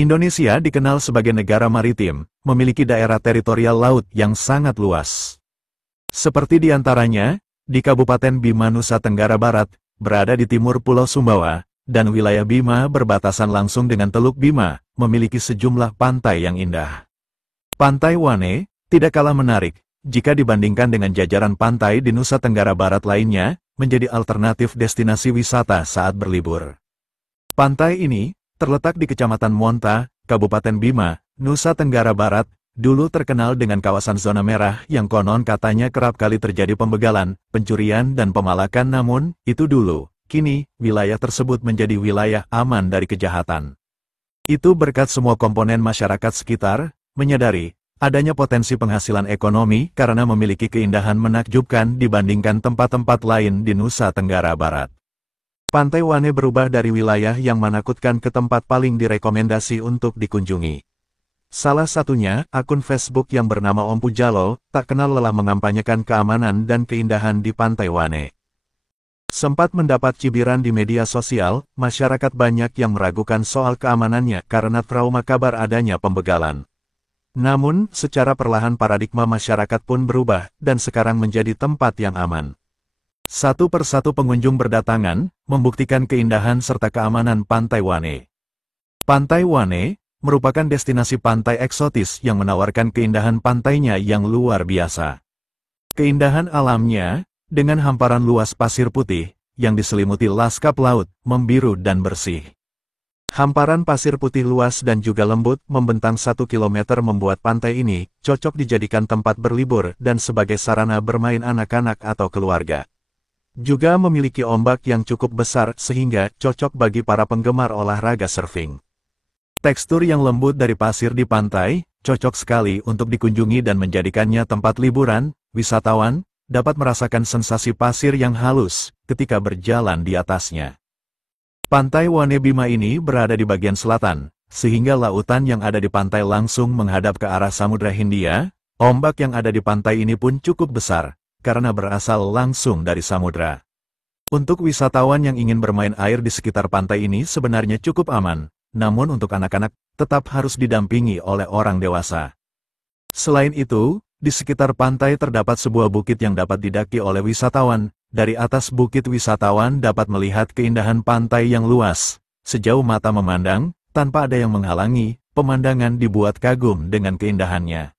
Indonesia dikenal sebagai negara maritim, memiliki daerah teritorial laut yang sangat luas. Seperti di antaranya, di Kabupaten Bima, Nusa Tenggara Barat, berada di timur Pulau Sumbawa, dan wilayah Bima berbatasan langsung dengan Teluk Bima, memiliki sejumlah pantai yang indah. Pantai Wane tidak kalah menarik, jika dibandingkan dengan jajaran pantai di Nusa Tenggara Barat lainnya, menjadi alternatif destinasi wisata saat berlibur. Pantai ini terletak di Kecamatan Monta, Kabupaten Bima, Nusa Tenggara Barat, dulu terkenal dengan kawasan zona merah yang konon katanya kerap kali terjadi pembegalan, pencurian dan pemalakan, namun, itu dulu. Kini, wilayah tersebut menjadi wilayah aman dari kejahatan. Itu berkat semua komponen masyarakat sekitar menyadari adanya potensi penghasilan ekonomi karena memiliki keindahan menakjubkan dibandingkan tempat-tempat lain di Nusa Tenggara Barat. Pantai Wane berubah dari wilayah yang menakutkan ke tempat paling direkomendasi untuk dikunjungi. Salah satunya, akun Facebook yang bernama Om Pujalo, tak kenal lelah mengampanyekan keamanan dan keindahan di Pantai Wane. Sempat mendapat cibiran di media sosial, masyarakat banyak yang meragukan soal keamanannya karena trauma kabar adanya pembegalan. Namun, secara perlahan paradigma masyarakat pun berubah, dan sekarang menjadi tempat yang aman. Satu persatu pengunjung berdatangan, membuktikan keindahan serta keamanan Pantai Wane. Pantai Wane merupakan destinasi pantai eksotis yang menawarkan keindahan pantainya yang luar biasa. Keindahan alamnya, dengan hamparan luas pasir putih, yang diselimuti laskap laut, membiru dan bersih. Hamparan pasir putih luas dan juga lembut, membentang 1 kilometer membuat pantai ini, cocok dijadikan tempat berlibur dan sebagai sarana bermain anak-anak atau keluarga. Juga memiliki ombak yang cukup besar sehingga cocok bagi para penggemar olahraga surfing. Tekstur yang lembut dari pasir di pantai, cocok sekali untuk dikunjungi dan menjadikannya tempat liburan. Wisatawan dapat merasakan sensasi pasir yang halus ketika berjalan di atasnya. Pantai Wane Bima ini berada di bagian selatan, sehingga lautan yang ada di pantai langsung menghadap ke arah Samudra Hindia. Ombak yang ada di pantai ini pun cukup besar, karena berasal langsung dari samudra. Untuk wisatawan yang ingin bermain air di sekitar pantai ini sebenarnya cukup aman. Namun untuk anak-anak, tetap harus didampingi oleh orang dewasa. Selain itu, di sekitar pantai terdapat sebuah bukit yang dapat didaki oleh wisatawan. Dari atas bukit wisatawan dapat melihat keindahan pantai yang luas. Sejauh mata memandang, tanpa ada yang menghalangi, pemandangan dibuat kagum dengan keindahannya.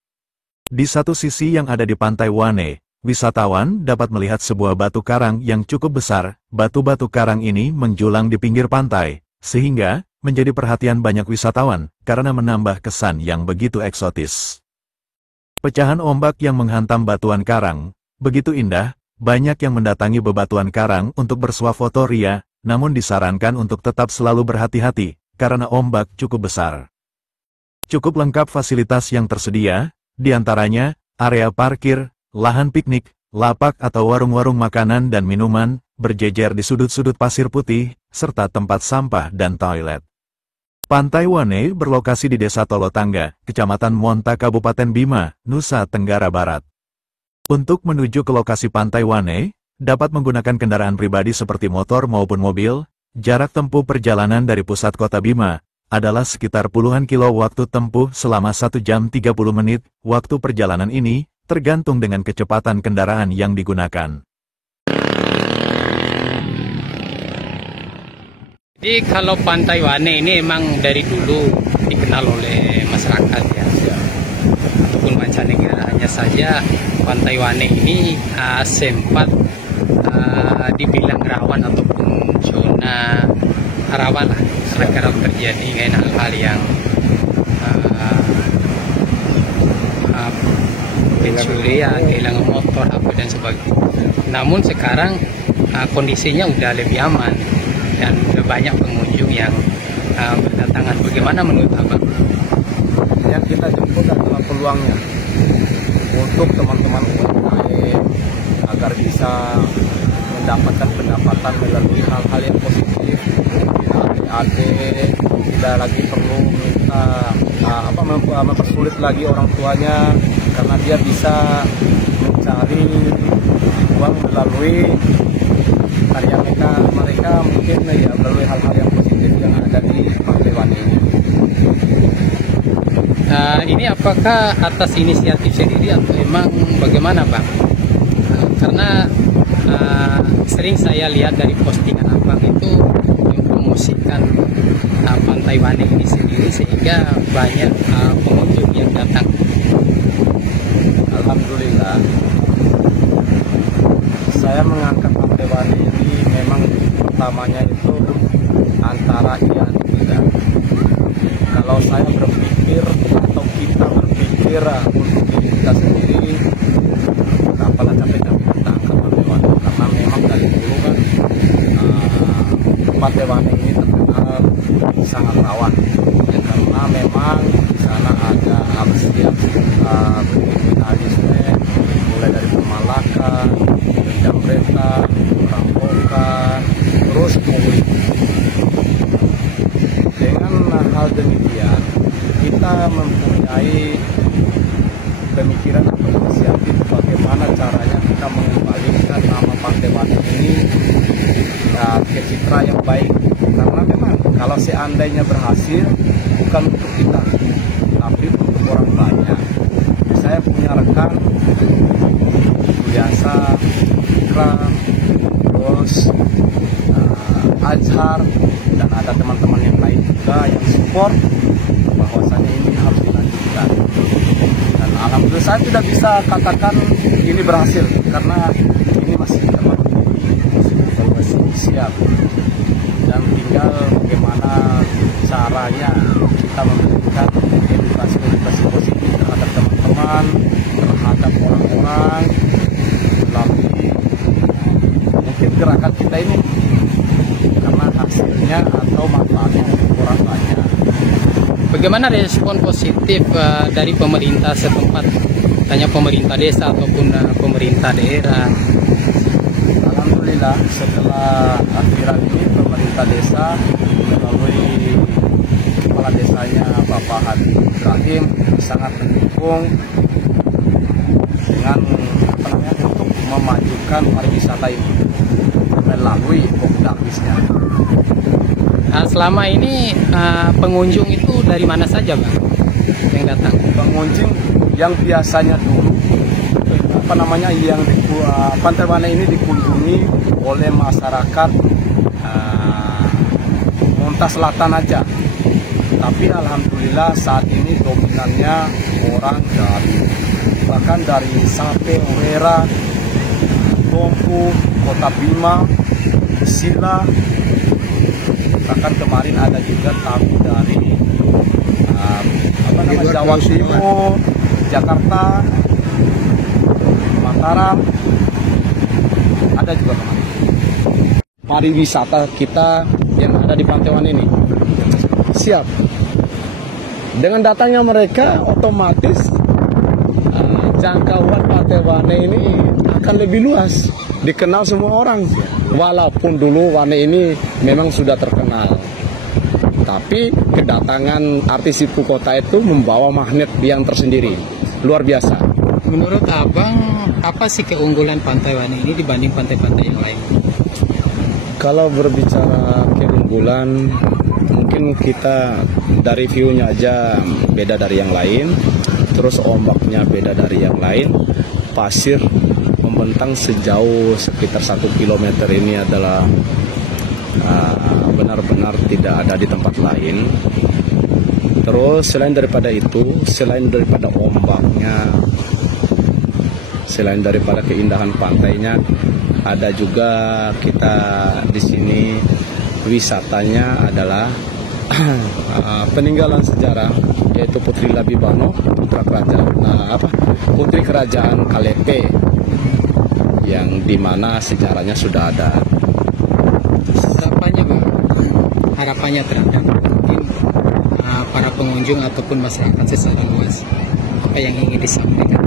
Di satu sisi yang ada di Pantai Wane, wisatawan dapat melihat sebuah batu karang yang cukup besar. Batu-batu karang ini menjulang di pinggir pantai, sehingga menjadi perhatian banyak wisatawan, karena menambah kesan yang begitu eksotis. Pecahan ombak yang menghantam batuan karang, begitu indah, banyak yang mendatangi bebatuan karang untuk bersuah foto ria, namun disarankan untuk tetap selalu berhati-hati, karena ombak cukup besar. Cukup lengkap fasilitas yang tersedia, diantaranya, area parkir, lahan piknik, lapak atau warung-warung makanan dan minuman, berjejer di sudut-sudut pasir putih, serta tempat sampah dan toilet. Pantai Wane berlokasi di Desa Tolotangga, Kecamatan Monta, Kabupaten Bima, Nusa Tenggara Barat. Untuk menuju ke lokasi Pantai Wane, dapat menggunakan kendaraan pribadi seperti motor maupun mobil. Jarak tempuh perjalanan dari pusat kota Bima adalah sekitar puluhan kilo, waktu tempuh selama 1 jam 30 menit. Waktu perjalanan ini tergantung dengan kecepatan kendaraan yang digunakan. Jadi kalau Pantai Wane ini emang dari dulu dikenal oleh masyarakat ya, ataupun mancanegara. Hanya saja Pantai Wane ini sempat dibilang rawan ataupun zona rawan lah, kerap terjadi hal-hal yang pencurian, kehilangan motor, HP dan sebagainya. Namun sekarang kondisinya udah lebih aman. Dan banyak pengunjung yang berdatangan. Bagaimana menurut Abang? Yang kita jemput adalah peluangnya untuk teman-teman UMKM agar bisa mendapatkan pendapatan melalui hal-hal yang positif. Adik-adik tidak lagi perlu minta mempersulit lagi orang tuanya, karena dia bisa mencari uang melalui karya mereka mungkin ya, melalui hal-hal yang positif yang ada di Pantai Wane ini. Ini apakah atas inisiatif sendiri atau emang bagaimana Bang? Karena sering saya lihat dari postingan Abang itu mempromosikan Pantai Wane ini sendiri sehingga banyak pengunjung yang datang. Alhamdulillah, saya mengangkat Pantai Wane ini memang pertamanya itu antara iya dan tidak. Kalau saya berpikir atau kita berpikir untuk diri kita sendiri, apalah capek-capek kita angkat Pantai Wane, karena memang dari dulu kan Pantai Wane ini terkenal sangat rawan ya, karena memang di sana ada setiap kriminalisme, mulai dari pemalakan, penjamretan, perampokan, terus pungli. Dengan hal demikian, kita mempunyai pemikiran atau inisiatif bagaimana caranya kita mengembalikan nama Pantai Wane ini ke citra yang baik. Karena memang kalau seandainya berhasil, bukan untuk kita, tapi untuk orang banyak. Saya punya rekan biasa, Ikram, terus Azhar, dan ada teman-teman yang lain juga yang support bahwasanya ini harus dilanjutkan. Dan alhamdulillah saya tidak bisa katakan ini berhasil karena ini masih siap, dan tinggal bagaimana caranya kita memberikan edukasi positif terhadap teman-teman, terhadap orang-orang melalui mungkin gerakan kita ini, karena hasilnya atau manfaatnya kurang banyak. Bagaimana respon positif dari pemerintah setempat, tanya pemerintah desa ataupun pemerintah daerah? Alhamdulillah, setelah viral ini pemerintah desa melalui kepala desanya Bapak Hadi Ibrahim sangat mendukung dengan untuk memajukan pariwisata ini melalui Pokdakwisnya. Selama ini pengunjung itu dari mana saja Bang yang datang? Pengunjung yang biasanya dulu yang di Pantai Wane ini dikunjungi oleh masyarakat Monta Selatan aja. Tapi alhamdulillah saat ini dominannya orang bahkan dari Sape, Wera, Tompu, Kota Bima, Sila, bahkan kemarin ada juga tamu dari Jawa Timur, Jakarta, Mataram, ada juga kemarin. Pariwisata kita yang ada di Pantai Wane ini siap. Dengan datangnya mereka, otomatis jangkauan Pantai Wane ini akan lebih luas, dikenal semua orang. Walaupun dulu Wane ini memang sudah terkenal, tapi kedatangan artis ibu kota itu membawa magnet yang tersendiri, luar biasa. Menurut Abang, apa sih keunggulan Pantai Wane ini dibanding pantai-pantai yang lain? Kalau berbicara keunggulan, mungkin kita dari view-nya aja beda dari yang lain, terus ombaknya beda dari yang lain, pasir membentang sejauh sekitar 1 kilometer ini adalah benar-benar tidak ada di tempat lain. Terus selain daripada itu, selain daripada ombaknya, selain daripada keindahan pantainya, ada juga kita di sini wisatanya adalah peninggalan sejarah, yaitu Putri Labibano, Putri Kerajaan Kalepe, yang dimana sejarahnya sudah ada. Harapannya terhadap mungkin para pengunjung ataupun masyarakat secara luas, apa yang ingin disampaikan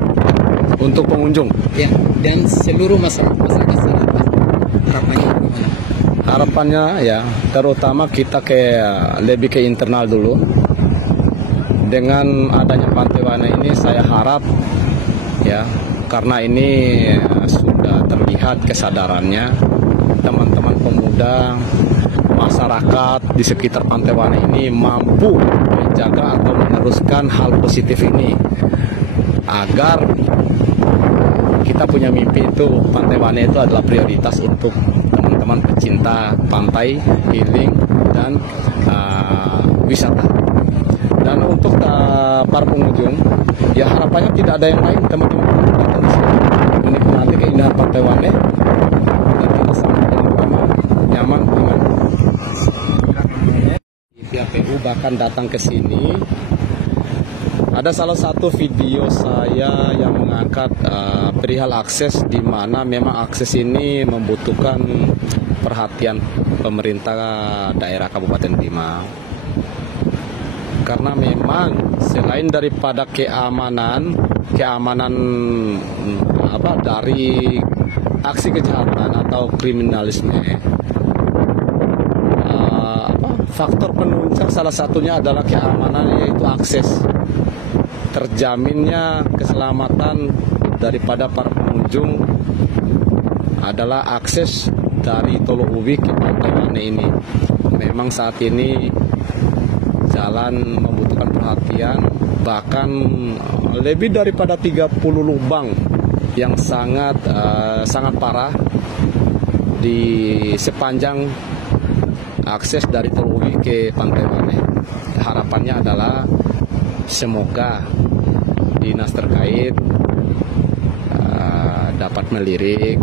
untuk pengunjung ya, dan seluruh masyarakat secara luas, harapannya bagaimana? Harapannya ya, terutama kita lebih ke internal dulu. Dengan adanya Pantai Wane ini, saya harap ya, karena ini sudah terlihat kesadarannya teman-teman pemuda, masyarakat di sekitar Pantai Wane ini mampu menjaga atau meneruskan hal positif ini agar kita punya mimpi itu Pantai Wane itu adalah prioritas untuk teman-teman pecinta pantai, healing, dan wisata. Dan untuk para pengunjung, ya harapannya tidak ada yang lain, teman-teman datang di sini menikmati keindahan Pantai Wane dan kita sama-sama nyaman, aman. Pihak PU bahkan datang ke sini. Ada salah satu video saya yang mengangkat perihal akses, di mana memang akses ini membutuhkan perhatian pemerintah daerah Kabupaten Bima. Karena memang selain daripada keamanan dari aksi kejahatan atau kriminalisme, faktor penunjang salah satunya adalah keamanan, yaitu akses. Terjaminnya keselamatan daripada para pengunjung adalah akses dari Tolo Ubi ke Pantai Wane ini. Memang saat ini jalan membutuhkan perhatian, bahkan lebih daripada 30 lubang yang sangat parah di sepanjang akses dari Tolo Ubi ke Pantai Wane. Harapannya adalah semoga dinas terkait dapat melirik